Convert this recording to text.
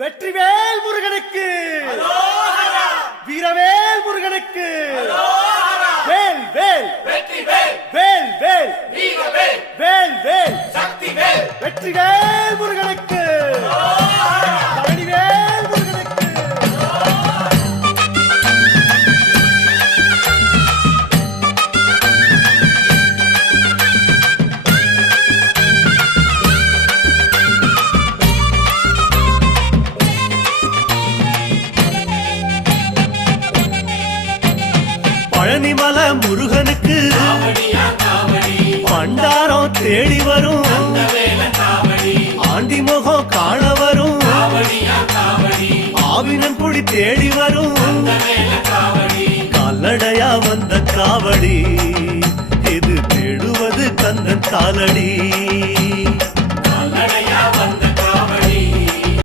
வெற்றிவேல் முருகனுக்கு, வீரவேல் முருகனுக்கு, வேல் வேல் வேல் வேல் வேல் வேல் வெற்றிவேல் முருகனுக்கு, பழனிவேல் முருகனுக்கு. பழனிமல முருகனுக்கு பண்டாரம் தேடி வரும், ஆண்டி முகம் காண வரும், ஆவினன் குடி தேடி வரும், கால்நடையா வந்த காவடி இது தேடுவது கந்தன் காலடி.